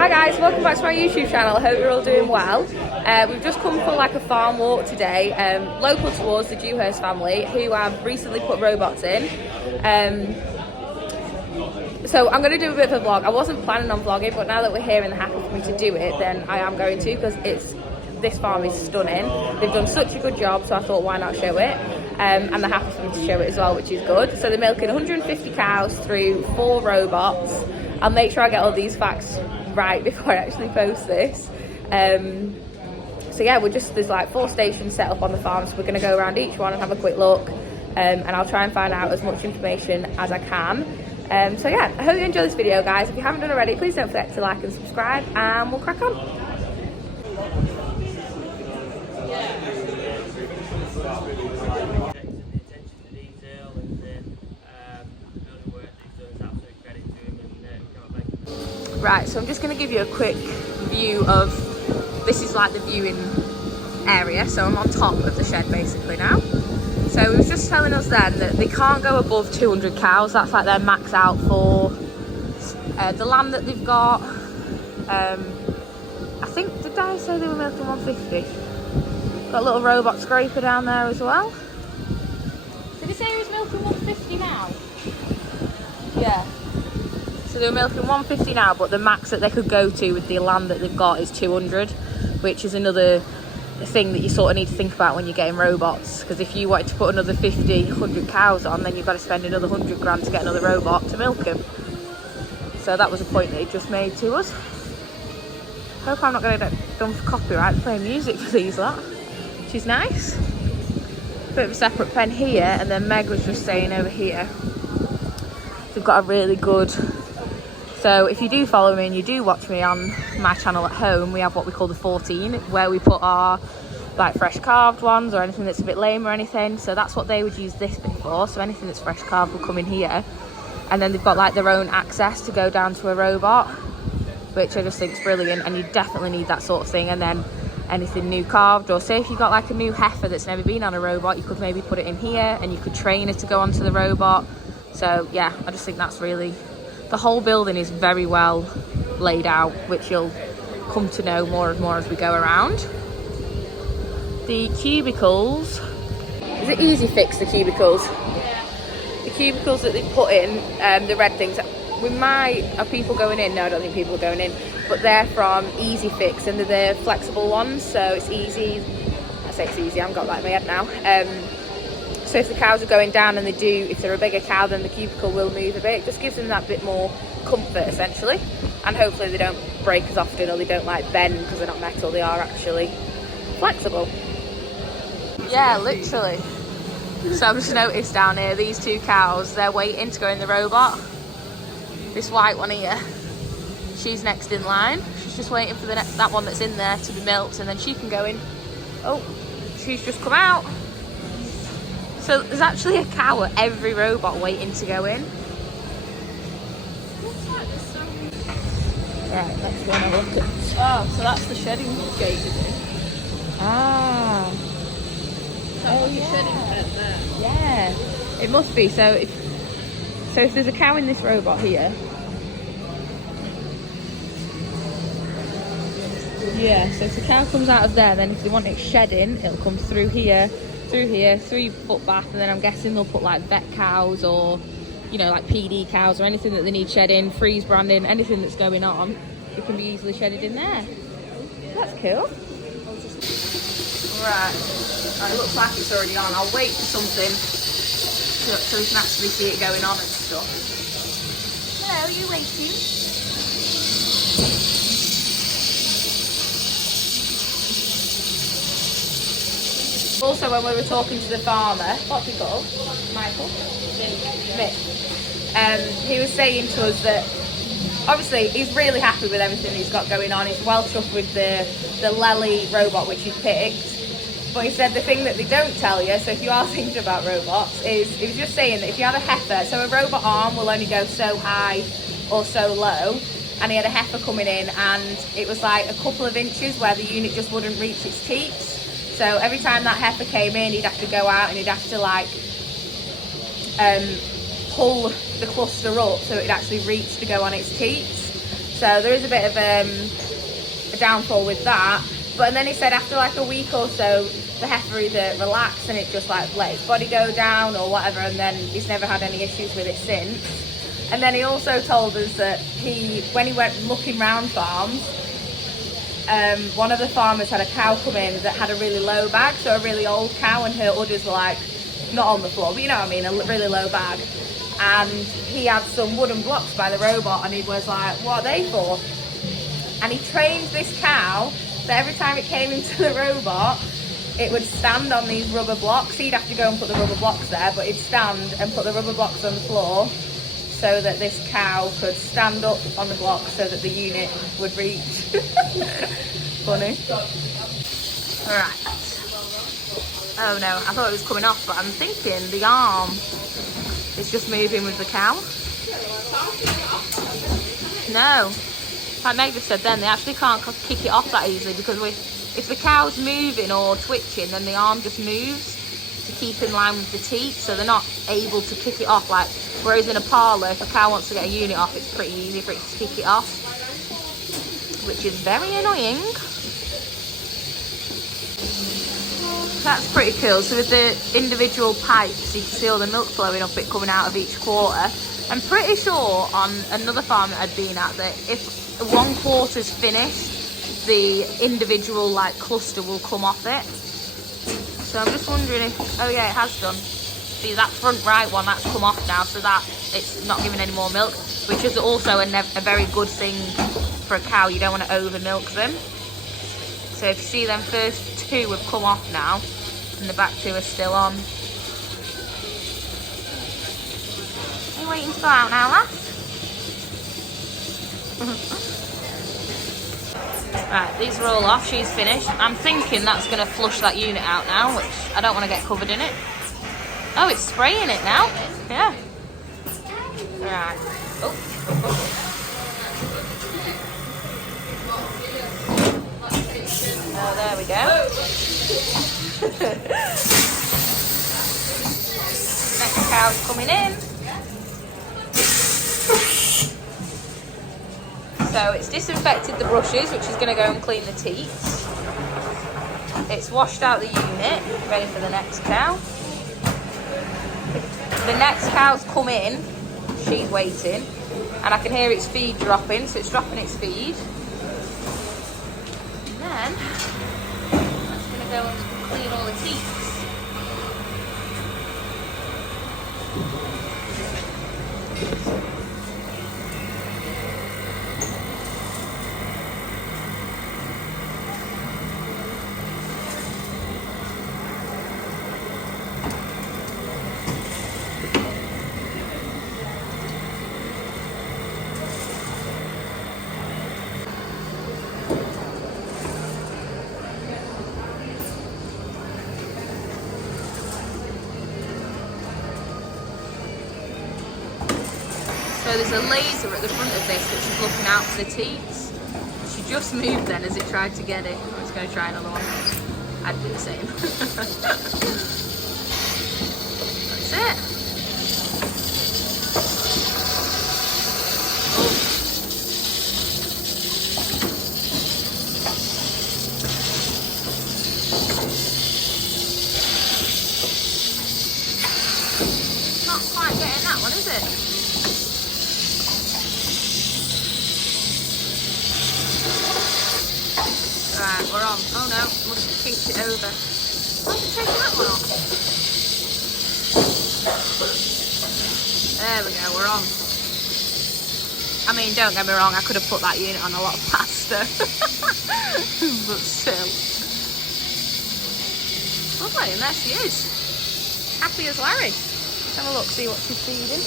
Hi guys, welcome back to my YouTube channel. I hope you're all doing well. We've just come for like a farm walk today, local to us, the Dewhurst family, who have recently put robots in. So I'm going to do a bit of a vlog. I wasn't planning on vlogging, but now that we're here and they're happy for me to do it, then I am going to, because this farm is stunning. They've done such a good job, so I thought why not show it. And they're happy for me to show it as well, which is good. So they're milking 150 cows through 4 robots. I'll make sure I get all these facts right before I actually post this. So yeah, there's like 4 stations set up on the farm, so we're going to go around each one and have a quick look, and I'll try and find out as much information as I can. So yeah, I hope you enjoy this video, guys. If you haven't done already, please don't forget to like and subscribe, and we'll crack on. Right, so I'm just going to give you a quick view of, this is like the viewing area, so I'm on top of the shed basically now. So it was just telling us then that they can't go above 200 cows, that's like their max out for the land that they've got. I think, did I say they were milking 150? Got a little robot scraper down there as well. Did he say he was milking 150 now? Yeah. So they were milking 150 now, but the max that they could go to with the land that they've got is 200, which is another thing that you sort of need to think about when you're getting robots, because if you wanted to put another 50, 100 cows on, then you've got to spend another 100 grand to get another robot to milk them. So that was a point that he just made to us. Hope I'm not going to get done for copyright playing music for these lot, which is nice. Bit of a separate pen here, and then Meg was just saying over here, they've got a really good... So if you do follow me and you do watch me on my channel at home, we have what we call the 14, where we put our like fresh carved ones or anything that's a bit lame or anything. So that's what they would use this bit for. So anything that's fresh carved will come in here. And then they've got like their own access to go down to a robot, which I just think is brilliant. And you definitely need that sort of thing. And then anything new carved, or say if you've got like a new heifer that's never been on a robot, you could maybe put it in here and you could train it to go onto the robot. So yeah, I just think that's really... The whole building is very well laid out, which you'll come to know more and more as we go around. The cubicles, is it easy fix, the cubicles? Yeah. The cubicles that they put in, the red things, we might have people going in. No, I don't think people are going in, but they're from Easy Fix, and they're the flexible ones, so it's easy. I say it's easy, I haven't got that in my head now. So if the cows are going down, and if they're a bigger cow, then the cubicle will move a bit. It just gives them that bit more comfort, essentially. And hopefully they don't break as often, or they don't like bend because they're not metal, they are actually flexible. Yeah, literally. So I've just noticed down here, these 2 cows, they're waiting to go in the robot. This white one here, she's next in line. She's just waiting for that one that's in there to be milked, and then she can go in. Oh, she's just come out. So there's actually a cow at every robot waiting to go in. Right, let's go and have a look at... Oh, so that's the shedding gate, is it? Ah. Oh, yeah. Shedding pen there. Yeah, it must be. So if there's a cow in this robot here... Yeah, so if the cow comes out of there, then if they want it shedding, it'll come through here, 3 foot bath, and then I'm guessing they'll put like vet cows, or you know, like PD cows, or anything that they need shedding, freeze branding, anything that's going on, it can be easily shedded in there. That's cool. Right, it looks like it's already on. I'll wait for something so we can actually see it going on and stuff. Hello, are you waiting? Also, when we were talking to the farmer, what's he called? Michael? Mick. He was saying to us that obviously he's really happy with everything he's got going on. He's well chuffed with the Lely robot which he picked. But he said the thing that they don't tell you, so if you are thinking about robots, is he was just saying that if you had a heifer, so a robot arm will only go so high or so low, and he had a heifer coming in, and it was like a couple of inches where the unit just wouldn't reach its teats. So every time that heifer came in, he'd have to go out and he'd have to like pull the cluster up so it'd actually reach to go on its teats. So there is a bit of a downfall with that. But then he said after like a week or so, the heifer either relaxed and it just like let its body go down or whatever, and then he's never had any issues with it since. And then he also told us that when he went looking round farms, one of the farmers had a cow come in that had a really low bag, so a really old cow, and her udders were like not on the floor, but you know what I mean, a really low bag. And he had some wooden blocks by the robot, and he was like, what are they for? And he trained this cow that every time it came into the robot, it would stand on these rubber blocks. He'd have to go and put the rubber blocks there, but he'd stand and put the rubber blocks on the floor so that this cow could stand up on the block so that the unit would reach. Funny. Alright. Oh no, I thought it was coming off, but I'm thinking the arm is just moving with the cow. No. Like Meg just said then, they actually can't kick it off that easily, because if the cow's moving or twitching, then the arm just moves to keep in line with the teat, so they're not able to kick it off. Like, whereas in a parlour, if a cow wants to get a unit off, it's pretty easy for it to kick it off, which is very annoying. That's pretty cool. So with the individual pipes, you can see all the milk flowing up it coming out of each quarter. I'm pretty sure on another farm that I'd been at that if one quarter's finished, the individual like cluster will come off it. So I'm just wondering if, oh yeah, it has done. See that front right one, that's come off now, so that it's not giving any more milk, which is also a very good thing for a cow. You don't want to over milk them. So if you see them first two have come off now, and the back two are still on. Are you waiting to go out now, lass? Right, these are all off, she's finished. I'm thinking that's going to flush that unit out now, which I don't want to get covered in it. Oh, it's spraying it now. Yeah. Right. Oh. Oh, there we go. Next cow's coming in. So it's disinfected the brushes, which is going to go and clean the teats. It's washed out the unit, ready for the next cow. The next cow's come in, she's waiting, and I can hear its feed dropping, so it's dropping its feed. And then it's going to go and clean all the teats. So there's a laser at the front of this which is looking out for the teats. She just moved then as it tried to get it. I was going to try another one. I'd do the same. That's it. Not quite getting that one, is it? Right, we're on. Oh no, must have kinked it over. Why is it taking that one off? There we go, we're on. I mean, don't get me wrong, I could have put that unit on a lot faster. But still. Lovely, and there she is. Happy as Larry. Let's have a look, see what she's feeding.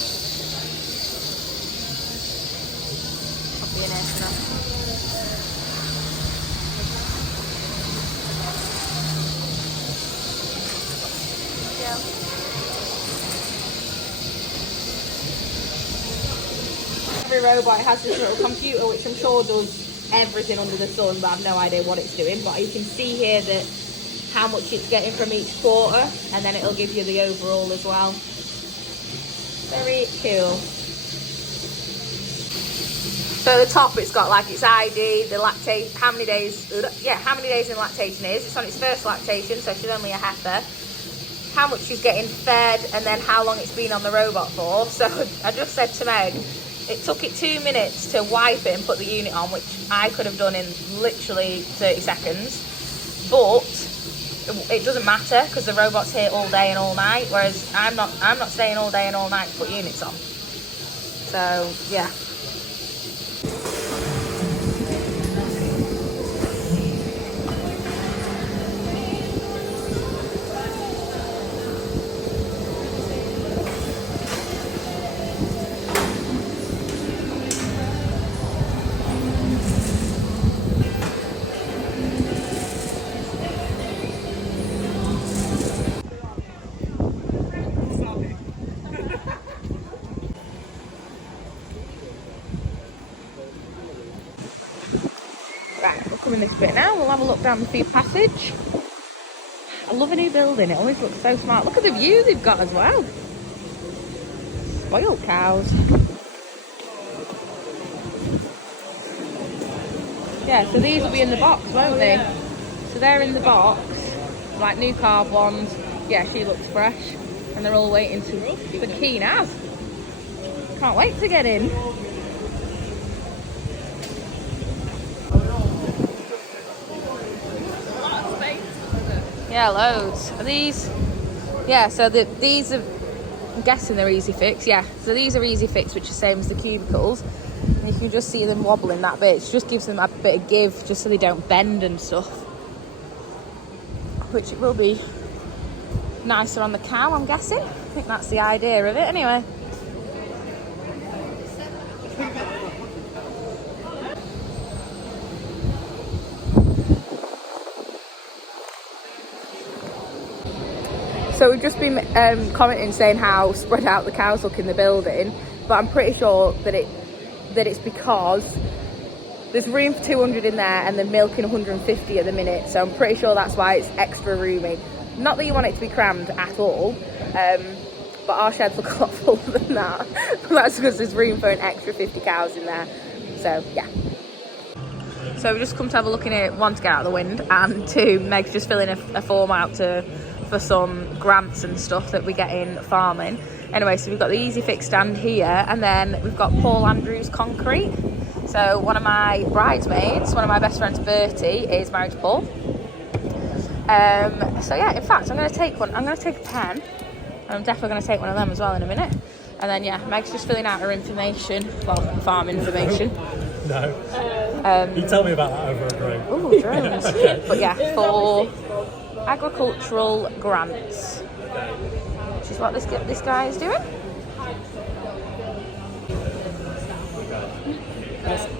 Pop you in here for that. Every robot has this little computer which I'm sure does everything under the sun, but I've no idea what it's doing. But you can see here that how much it's getting from each quarter, and then it'll give you the overall as well. Very cool. So at the top it's got like its ID, the lactate, how many days in lactation it is. It's on its first lactation, so she's only a heifer. How much she's getting fed, and then how long it's been on the robot for. So I just said to Meg, it took it 2 minutes to wipe it and put the unit on, which I could have done in literally 30 seconds. But it doesn't matter because the robot's here all day and all night, whereas I'm not staying all day and all night to put units on. So yeah. Right, we'll come in this bit now. We'll have a look down the feed passage. I love a new building. It always looks so smart. Look at the view they've got as well. Spoiled cows. Yeah, so these will be in the box, won't they? So they're in the box, like new carved ones. Yeah, she looks fresh. And they're all waiting to be keen as. Can't wait to get in. Yeah, loads. Are these? Yeah, so these are, I'm guessing they're easy fix. Yeah, so these are easy fix, which is the same as the cubicles. And you can just see them wobbling that bit. It just gives them a bit of give, just so they don't bend and stuff. Which it will be nicer on the cow, I'm guessing. I think that's the idea of it, anyway. So we've just been commenting saying how spread out the cows look in the building, but I'm pretty sure that it's because there's room for 200 in there and they're milking 150 at the minute, so I'm pretty sure that's why it's extra roomy. Not that you want it to be crammed at all, but our sheds look a lot fuller than that. But that's because there's room for an extra 50 cows in there, so yeah. So we've just come to have a look in it, one, to get out of the wind, and two, Meg's just filling a form out for some grants and stuff that we get in farming. Anyway, so we've got the Easy Fix stand here, and then we've got Paul Andrews Concrete. So one of my bridesmaids, one of my best friends, Bertie, is married to Paul. So yeah, in fact, I'm going to take one. I'm going to take a pen, and I'm definitely going to take one of them as well in a minute. And then yeah, Meg's just filling out her information, well, farm information. No. You tell me about that over a drink. Ooh, drones. Okay. But yeah, for agricultural grants, which is what this guy is doing.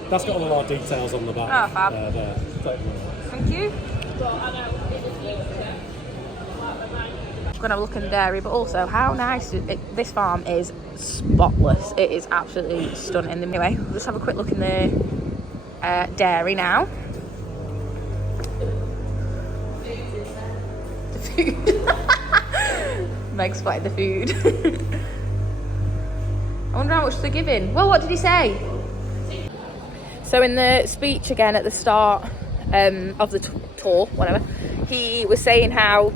That's got all of our details on the back. Oh, fab. There. Thank you. I'm gonna have a look in the dairy, but also how nice this farm is. Spotless. It is absolutely stunning. Anyway, let's have a quick look in the dairy now. The food. Meg spotted the food. I wonder how much they're giving. Well, what did he say? So in the speech again at the start of the tour, whatever, he was saying how,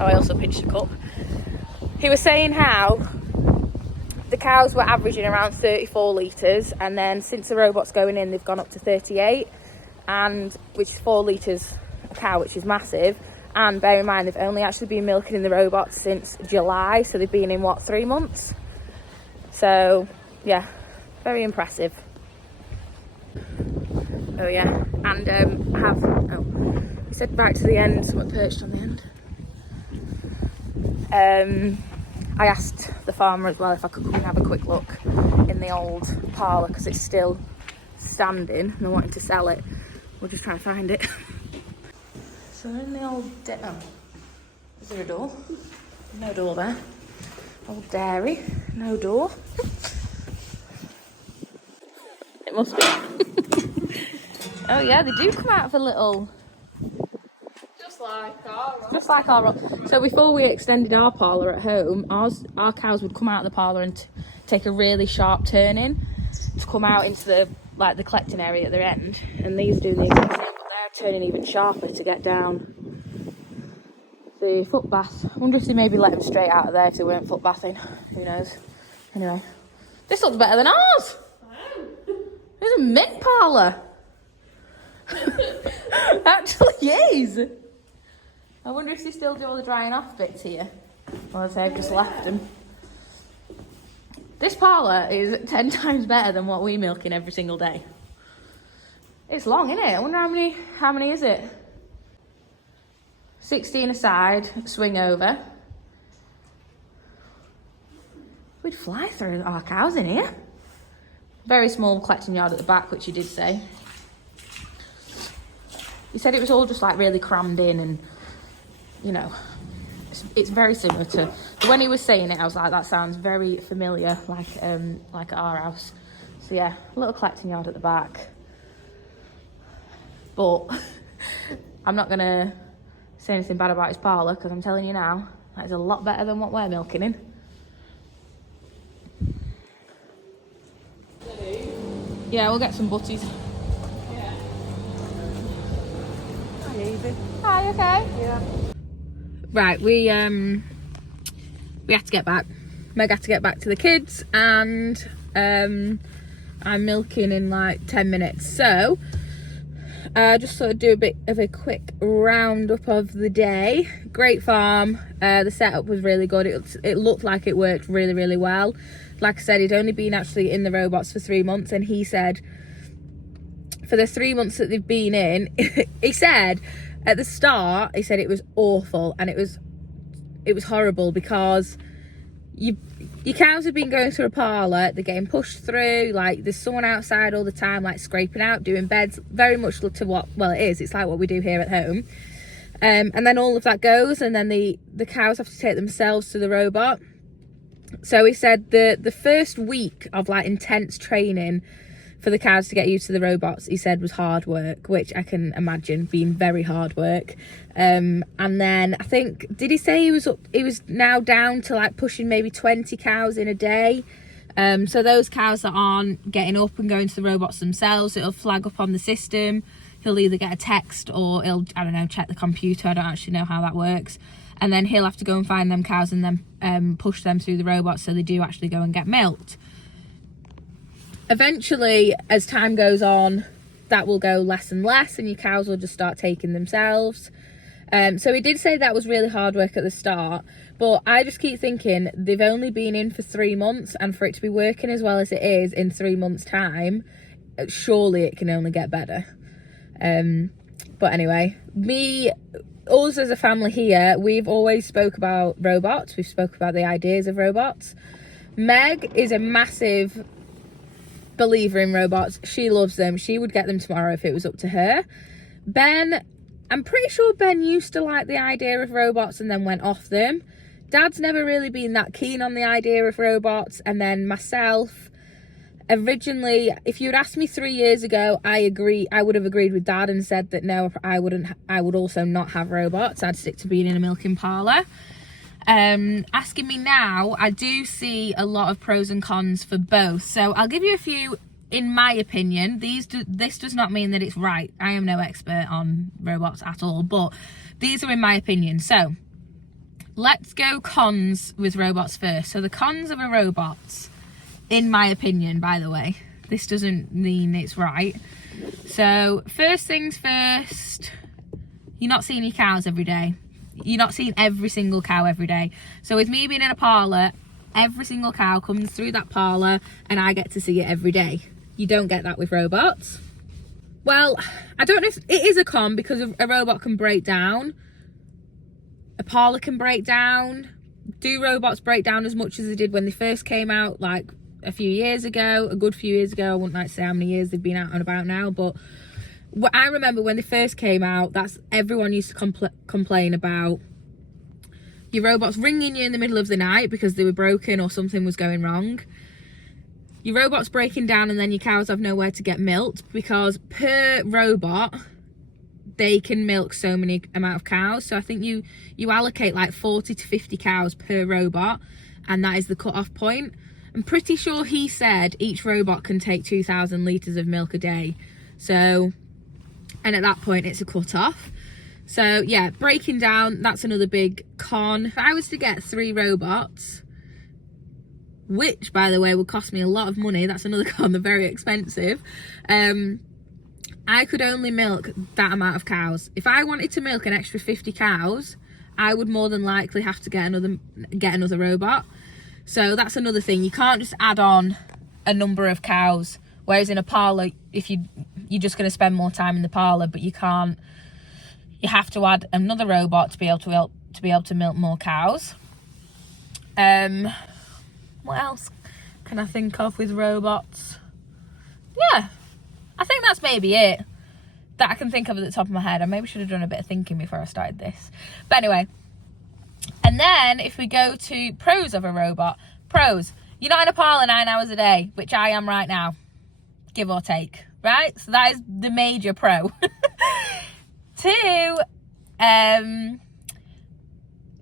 oh, I also pinched a cup. He was saying how the cows were averaging around 34 litres, and then since the robot's going in, they've gone up to 38, and which is 4 litres a cow, which is massive. And bear in mind, they've only actually been milking in the robot since July, so they've been in, what, 3 months? So, yeah, very impressive. Oh, yeah, and he said right to the end, someone perched on the end. I asked the farmer as well if I could come and have a quick look in the old parlour, because it's still standing and I wanted to sell it. We'll just try and find it. So we're in the old is there a door? No door there. Old dairy, no door. It must be. Oh yeah, they do come out of a little... Just like our... So before we extended our parlour at home, our cows would come out of the parlour and take a really sharp turn in to come out into like the collecting area at their end, and these do the exact same, but they're turning even sharper to get down the foot bath. I wonder if they maybe let them straight out of there if they weren't foot bathing. Who knows? Anyway, this looks better than ours. There's a mint parlour. Actually is. I wonder if they still do all the drying off bits here. Well, I'd say I've just left them. This parlour is 10 times better than what we milk in every single day. It's long, isn't it? I wonder how many is it? 16 aside, swing over. We'd fly through our cows in here. Very small collecting yard at the back, which you did say. You said it was all just like really crammed in, and you know, it's very similar to when he was saying it. I was like, that sounds very familiar, like at our house. So yeah, a little collecting yard at the back. But I'm not gonna say anything bad about his parlour, because I'm telling you now, that is a lot better than what we're milking in. Yeah, we'll get some butties. Yeah. Hi, Evie. Hi, okay? Yeah. Right, we had to get back. Meg had to get back to the kids, and I'm milking in like 10 minutes. So I just thought I'd do a bit of a quick roundup of the day. Great farm. The setup was really good. It looked like it worked really, really well. Like I said, he'd only been actually in the robots for 3 months, and he said for the 3 months that they've been in, he said at the start, he said it was awful, and it was horrible, because your cows have been going through a parlour, they're getting pushed through, like there's someone outside all the time, like scraping out, doing beds, very much to what, well, it's like what we do here at home. And then all of that goes, and then the cows have to take themselves to the robot. So he said the first week of like intense training for the cows to get used to the robots, he said, was hard work, which I can imagine being very hard work. And then I think, did he say he was now down to like pushing maybe 20 cows in a day? So those cows that aren't getting up and going to the robots themselves, it'll flag up on the system. He'll either get a text, or he'll, I don't know, check the computer. I don't actually know how that works. And then he'll have to go and find them cows and then push them through the robots, so they do actually go and get milked. Eventually, as time goes on, that will go less and less, and your cows will just start taking themselves. So he did say that was really hard work at the start, but I just keep thinking they've only been in for 3 months, and for it to be working as well as it is in 3 months' time, surely it can only get better. But anyway, us as a family here, we've always spoke about robots. We've spoke about the ideas of robots. Meg is a massive believer in robots. She loves them. She would get them tomorrow if it was up to her. Ben, I'm pretty sure Ben used to like the idea of robots and then went off them. Dad's never really been that keen on the idea of robots. And then myself, originally, if you'd asked me 3 years ago, I would have agreed with Dad and said that no, I would also not have robots. I'd stick to being in a milking parlour. Asking me now, I do see a lot of pros and cons for both. So I'll give you a few, in my opinion. This does not mean that it's right. I am no expert on robots at all, but these are in my opinion. So let's go cons with robots first. So the cons of a robot, in my opinion, by the way, this doesn't mean it's right. So first things first, you're not seeing your cows every day. You're not seeing every single cow every day. So with me being in a parlour, every single cow comes through that parlour and I get to see it every day. You don't get that with robots. Well, I don't know if it is a con, because a robot can break down. A parlour can break down. Do robots break down as much as they did when they first came out, like a few years ago, a good few years ago? I wouldn't like to say how many years they've been out and about now, but I remember when they first came out, that's everyone used to complain about your robots ringing you in the middle of the night because they were broken or something was going wrong. Your robot's breaking down, and then your cows have nowhere to get milked, because per robot they can milk so many amount of cows. So I think you allocate like 40 to 50 cows per robot, and that is the cut-off point. I'm pretty sure he said each robot can take 2,000 litres of milk a day. So, and at that point it's a cut off. So yeah, breaking down, that's another big con. If I was to get 3 robots, which by the way would cost me a lot of money, that's another con, they're very expensive, I could only milk that amount of cows. If I wanted to milk an extra 50 cows, I would more than likely have to get another robot. So that's another thing, you can't just add on a number of cows, whereas in a parlour, if you're just going to spend more time in the parlour, but you have to add another robot to be able to milk more cows. What else can I think of with robots? Yeah, I think that's maybe it that I can think of at the top of my head. I maybe should have done a bit of thinking before I started this. But anyway, and then if we go to pros of a robot. Pros, you're not in a parlour 9 hours a day, which I am right now, give or take, right? So that is the major pro. 2,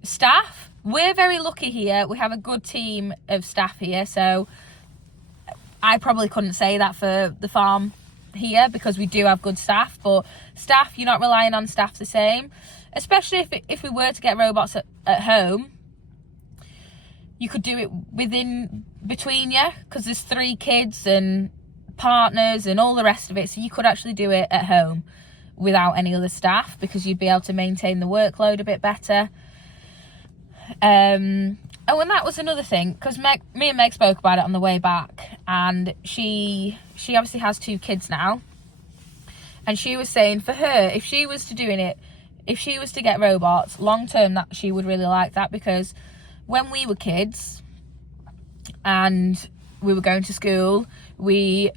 staff. We're very lucky here. We have a good team of staff here, so I probably couldn't say that for the farm here because we do have good staff, but staff, you're not relying on staff the same, especially if we were to get robots at home. You could do it between you because there's 3 kids and partners and all the rest of it, so you could actually do it at home without any other staff because you'd be able to maintain the workload a bit better. Oh, and that was another thing, because me and Meg spoke about it on the way back, and she obviously has 2 kids now, and she was saying for her, if she was to get robots long term, that she would really like that, because when we were kids and we were going to school, we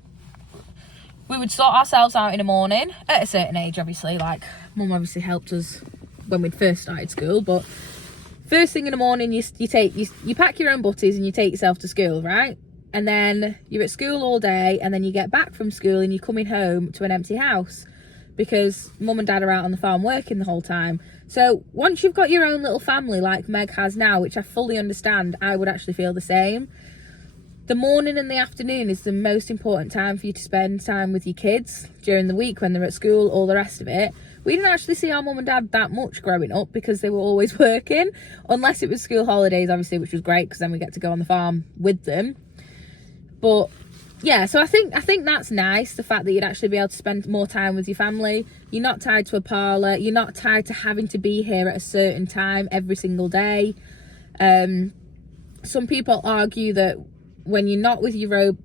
would sort ourselves out in the morning at a certain age, obviously. Like, Mum obviously helped us when we'd first started school, but first thing in the morning, you pack your own butties and you take yourself to school, right? And then you're at school all day, and then you get back from school and you're coming home to an empty house because Mum and Dad are out on the farm working the whole time. So once you've got your own little family like Meg has now, which I fully understand, I would actually feel the same. The morning and the afternoon is the most important time for you to spend time with your kids during the week when they're at school, all the rest of it. We didn't actually see our mum and dad that much growing up because they were always working, unless it was school holidays, obviously, which was great because then we get to go on the farm with them. But yeah, so I think that's nice, the fact that you'd actually be able to spend more time with your family. You're not tied to a parlour. You're not tied to having to be here at a certain time every single day. Some people argue that when you're not with your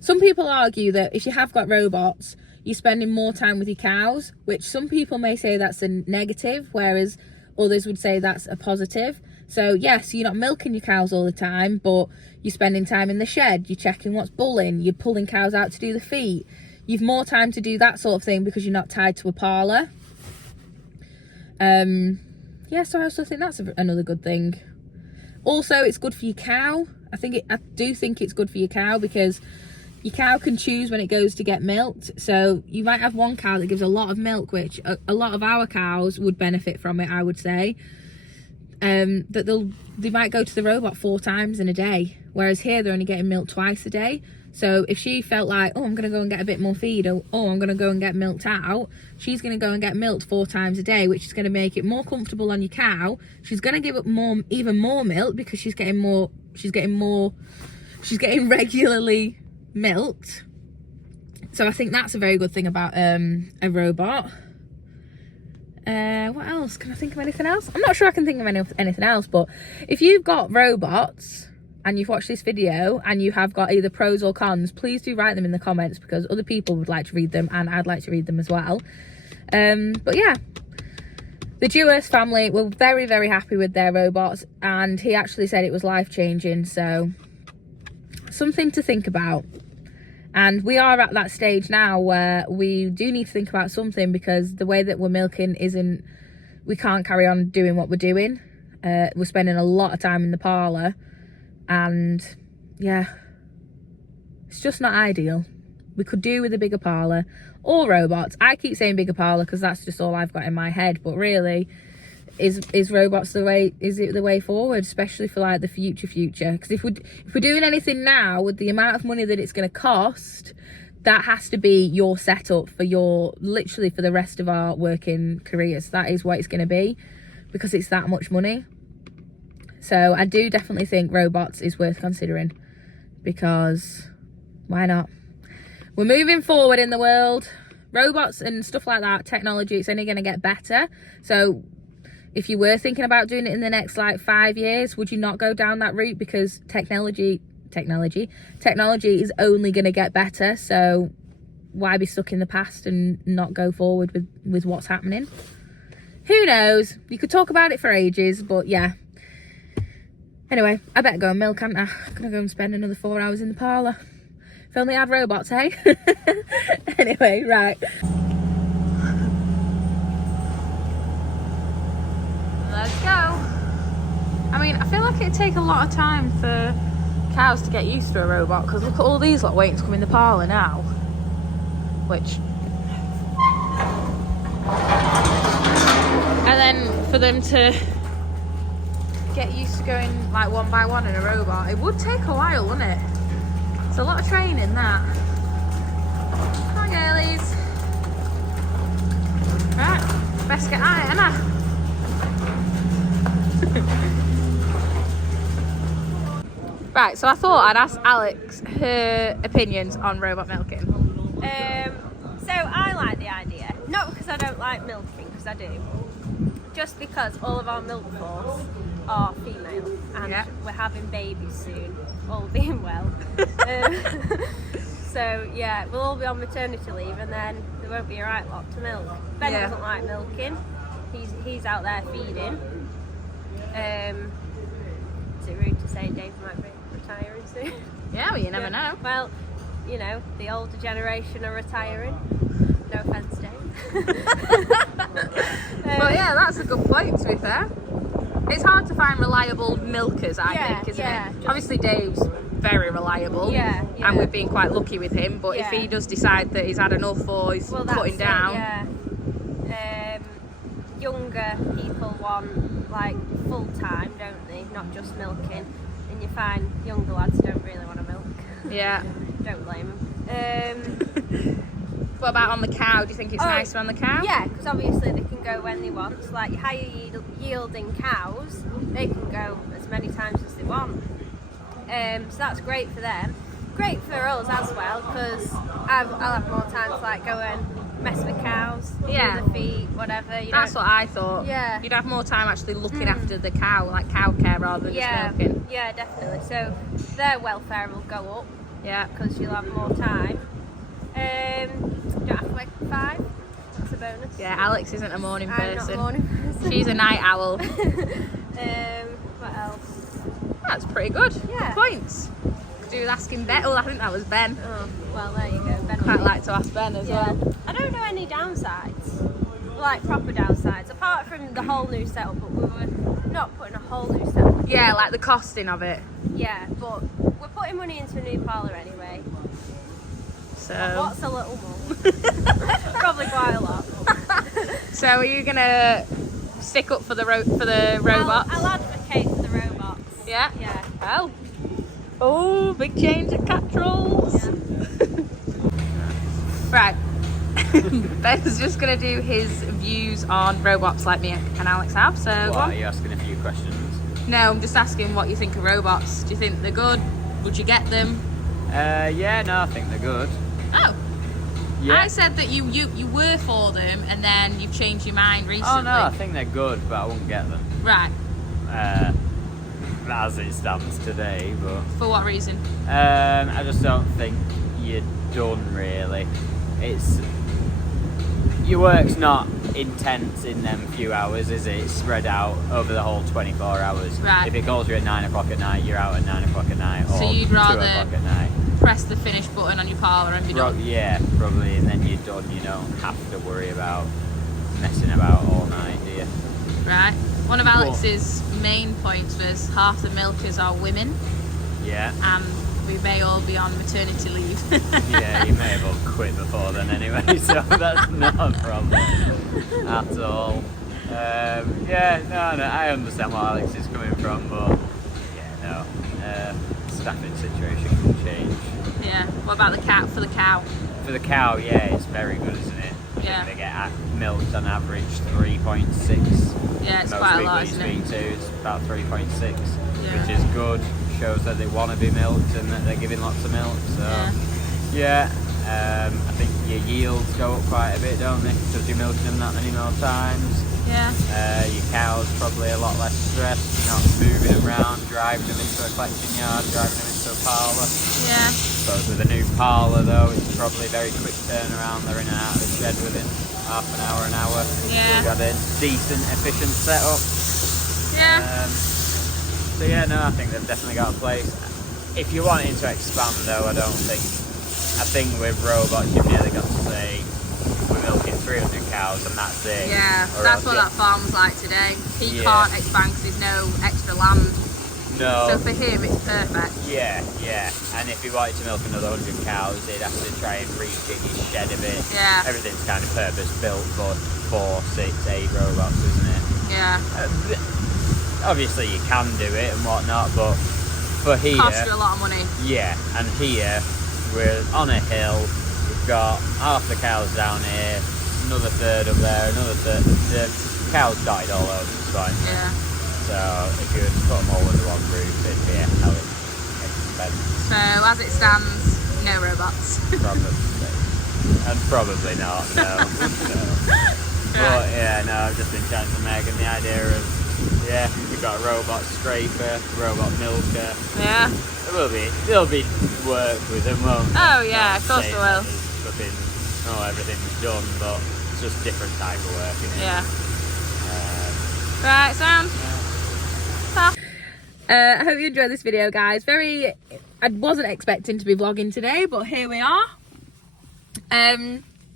some people argue that if you have got robots, you're spending more time with your cows, which some people may say that's a negative, whereas others would say that's a positive. So yes, you're not milking your cows all the time, but you're spending time in the shed, you're checking what's bulling, you're pulling cows out to do the feet. You've more time to do that sort of thing because you're not tied to a parlour. Yeah, so I also think that's another good thing. Also, it's good for your cow. I do think it's good for your cow because your cow can choose when it goes to get milked. So you might have one cow that gives a lot of milk, which a lot of our cows would benefit from it, I would say. That they might go to the robot 4 times in a day, whereas here they're only getting milked twice a day. So if she felt like, oh, I'm going to go and get a bit more feed, or oh, I'm going to go and get milked out, she's going to go and get milked 4 times a day, which is going to make it more comfortable on your cow. She's going to give up even more milk because she's getting regularly milked. So I think that's a very good thing about a robot. What else? Can I think of anything else? I'm not sure I can think of anything else, but if you've got robots and you've watched this video and you have got either pros or cons, please do write them in the comments because other people would like to read them and I'd like to read them as well. But yeah, the Dewhurst family were very, very happy with their robots, and he actually said it was life-changing, so something to think about. And we are at that stage now where we do need to think about something, because the way that we're milking we can't carry on doing what we're doing. We're spending a lot of time in the parlour, and yeah, it's just not ideal. We could do with a bigger parlour or robots. I keep saying bigger parlour because that's just all I've got in my head, but really is robots the way? Is it the way forward, especially for like the future? Because if we're doing anything now with the amount of money that it's going to cost, that has to be your setup for literally for the rest of our working careers. That is what it's going to be, because it's that much money. So I do definitely think robots is worth considering, because why not? We're moving forward in the world. Robots and stuff like that, technology, it's only going to get better. So if you were thinking about doing it in the next like 5 years, would you not go down that route? Because technology is only going to get better. So why be stuck in the past and not go forward with what's happening? Who knows? You could talk about it for ages, but yeah. Anyway, I better go and milk, can't I? I'm gonna go and spend another 4 hours in the parlour. If only I had robots, hey? Anyway, right. Let's go. I mean, I feel like it'd take a lot of time for cows to get used to a robot, because look at all these lot waiting to come in the parlour now. Which... And then for them to get used to going like one by one in a robot, it would take a while, wouldn't it? It's a lot of training, that. Hi girlies. Right, best get at it, innit? Right, so I thought I'd ask Alex her opinions on robot milking. So I like the idea, not because I don't like milking, because I do, just because all of our milk force are female, and we're having babies soon, all being well. So yeah, we'll all be on maternity leave, and then there won't be a right lot to milk. Ben doesn't like milking. He's out there feeding. Is it rude to say Dave might be retiring soon? Yeah, well, you never know. Well, you know, the older generation are retiring. No offence, Dave. But yeah, that's a good point, to be fair. It's hard to find reliable milkers, I think, isn't it? Obviously Dave's very reliable, and we've been quite lucky with him, but if he does decide that he's had enough or he's cutting down... Younger people want like full time, don't they? Not just milking. And you find younger lads don't really want to milk. Yeah. Don't blame them. What about on the cow? Do you think it's nicer on the cow? Yeah, because obviously they can go when they want. So like higher yielding cows, they can go as many times as they want. So that's great for them. Great for us as well, because I'll have more time to like go and mess with cows, do the feet, whatever. That's what I thought. Yeah. You'd have more time actually looking after the cow, like cow care, rather than just milking. Yeah, definitely. So their welfare will go up. Yeah. Because you'll have more time. You don't have to wake up at 5. That's a bonus. Yeah, Alex isn't a morning person. I'm not a morning person. She's a night owl. What else? That's pretty good. Yeah. Good points. Could do with asking Ben. Oh, I think that was Ben. Oh, well, there you go. Ben. Quite like to ask Ben as well. I don't know any downsides, like proper downsides, apart from the whole new setup, but we were not putting a whole new setup. Yeah, like the costing of it. Yeah, but we're putting money into a new parlour anyway. So what's a little more? Probably quite a lot. So are you gonna stick up for the robots? I'll advocate for the robots. Yeah? Yeah. Well. Oh, big change at Catrolls. Yeah. Right. Ben's just gonna do his views on robots like me and Alex have. So are you asking a few questions? No, I'm just asking what you think of robots. Do you think they're good? Would you get them? Yeah, no, I think they're good. Oh. Yeah. I said that you were for them and then you've changed your mind recently. Oh no, I think they're good, but I wouldn't get them. Right. As it stands today, but... For what reason? I just don't think you're done, really. Your work's not intense in them few hours, is it? It's spread out over the whole 24 hours. Right. If it calls you at 9 o'clock at night, you're out at 9 o'clock at night, or so you'd rather 2 o'clock at night. Press the finish button on your parlour and be done? Yeah, probably, and then you're done. You don't have to worry about messing about all night, do you? Right. One of Alex's main points was half the milkers are women. Yeah. And we may all be on maternity leave. Yeah, you may have all quit before then anyway, so that's not a problem at all. Yeah, no, I understand what Alex is coming from, but yeah, no, staffing situation can change. Yeah. What about the cat for the cow? For the cow, yeah, it's very good, isn't it? I Yeah. think they get milked on average 3.6. Yeah, it's Most quite a people lot, you isn't speak it? to, it's about 3.6, Yeah. which is good. Shows that they want to be milked and that they're giving lots of milk. So, yeah. I think your yields go up quite a bit, don't they? Because you're milking them that many more times. Yeah. Your cow's probably a lot less stressed. You're not moving them around, driving them into a collection yard, driving them into a parlour. Yeah. Suppose with a new parlour though, it's probably very quick turnaround. They're in and out of the shed within half an hour, an hour. Yeah. You've got a decent, efficient setup. Yeah. So yeah, no, I think they've definitely got a place. If you're wanting to expand though, I think with robots you've nearly got to say we're milking 300 cows and that's it. Yeah, Or that's else what that farm's like today. He Yeah. can't expand because there's no extra land. No. So for him, it's perfect. Yeah. And if he wanted to milk another 100 cows, he'd have to try and rejig his shed a bit. Yeah. Everything's kind of purpose built for 4, 6, 8 robots, isn't it? Yeah. Obviously you can do it and whatnot, but for here, Costs you a lot of money. yeah, and here we're on a hill. We've got half the cows down here, another third up there, another third. The cows died all over the spine. Yeah. So if you were to put them all under one roof, it'd be a hell of expensive. So as it stands, no robots. Probably, and probably not. No. No. But yeah, no, I've just been chatting to Meg, and the idea of you've got a robot scraper, robot milker. Yeah. There'll be work with them, won't there? Oh yeah, Not of course saying there will. that there's fucking, everything's done, but it's just different type of work, isn't it? Yeah. Right, sound. I hope you enjoyed this video, guys. I wasn't expecting to be vlogging today, but here we are.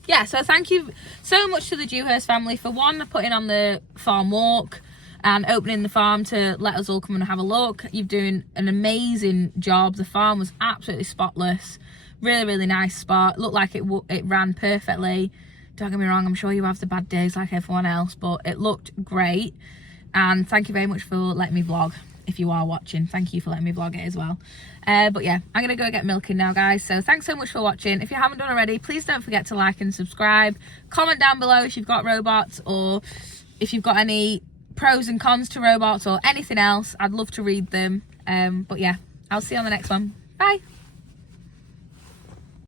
Yeah, so thank you so much to the Dewhurst family for putting on the farm walk and opening the farm to let us all come and have a look. You're doing an amazing job. The farm was absolutely spotless. Really, really nice spot. Looked like it ran perfectly. Don't get me wrong, I'm sure you have the bad days like everyone else, but it looked great. And thank you very much for letting me vlog. If you are watching, thank you for letting me vlog it as well. But yeah, I'm gonna go get milking now, guys. So thanks so much for watching. If you haven't done already, please don't forget to like and subscribe. Comment down below if you've got robots, or if you've got any pros and cons to robots, or anything else. I'd love to read them. But yeah, I'll see you on the next one. Bye.